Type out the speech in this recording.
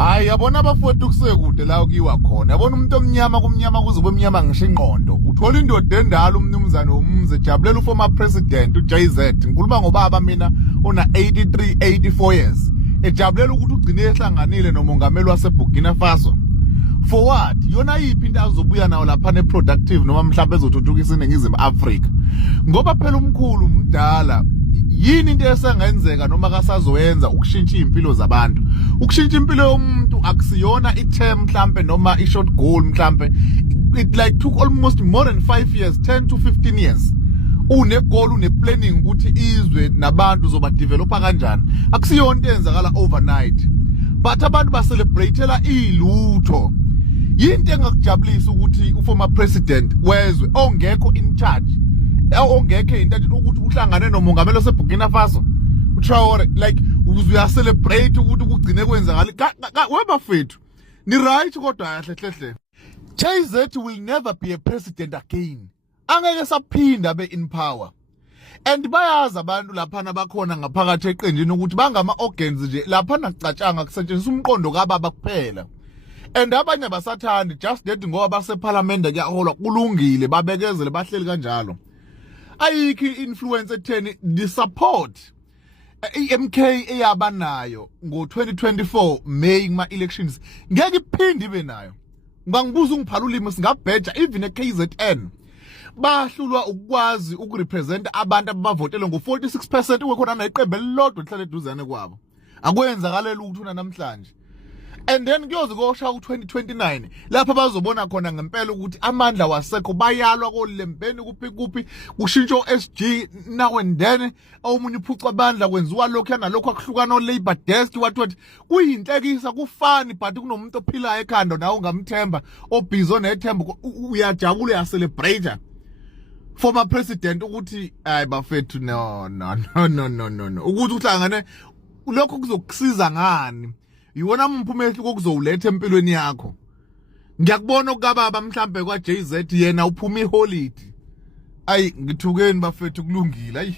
Hayi yabona abafowethu kusekude la ukiwa khona. Yabona umuntu omnyama kumnyama kuze bomnyama ngisho ingqondo. Uthola indoda endala umnumzane womumze jabulela uformer president uJZ. Ngikhuluma ngobaba mina una 83 84 years. Ejabulela ukuthi ugcine ehlanganile nomongameli waseBurkina Faso. For what? Yona yiphi into azobuya nayo lapha neproductive noma mhlawumbe ezothuthukisa iningizimu Afrika. Ngoba phela umkhulu umdala yini into esengenzeka noma kasazoyenza ukushintsha impilo zabantu. Ukushintsha impilo yomuntu akusiyona i-term mhlambe noma i-short goal mhlambe. It like took almost more than 5 years, 10 to 15 years. Une goal une planning ukuthi izwe nabantu zoba developa kanjani. Akusiyona into eyenzakala overnight. But abantu ba celebrateela ilutho. Yinto engakujabulisa ukuthi uformer president wezwe ongekho in charge. Ongekho into ukuthi uhlangane nomongameli waseBurkina Faso. Utraore like uya celebrate ukuthi kugcine kwenzakala. Webafethu. Ni right kodwa hle. JZ will never be a president again. Angeke saphinda be in power. And bayazi abantu lapha nabakhona ngaphakathi eqenjini ukuthi bangama organs nje lapha nakucatshanga kusetshenziswa umqondo kababa kuphela. And abanye basathandi just that ngoba base parliament kuyaholwa kulungile babekezele bahleli kanjalo. Ayikho influence etheni the support MK eyabanayo ngo2024 May kuma elections ngeke iphinde ibe nayo. Ngibuza ungiphala ulimi singabheja even eKZN. Bahlulwa ukwazi ukurepresent abantu abavotele ngo46% ukukhona neqembu elilodwa lihlale eduzane kwabo. Akwenzakalela ukuthi namhlanje. And then kuyoze kosha ku2029 lapha bazobona khona ngempela ukuthi amandla wasekho bayalwa kolembeni kuphi kushintsho SG now and then omunye uphuca amandla kwenziwa lokho nalokho akuhlukana no-labor desk wathi kuyinhlekisa kufani but kunomuntu ophilayo ekhanda nawe ungamthemba obhizo nethemba uyajabula uyacelebrate former president ukuthi hayi bafethu no ukuthi uhlangane lokho kuzokusiza ngani. Yiwona umphumela kokuzowuletha empilweni yakho. Ngiyakubona ukababa mhlambe kwa JZ yena uphuma iholiday. Ayi ngithukeni bafethu kulungile ayi.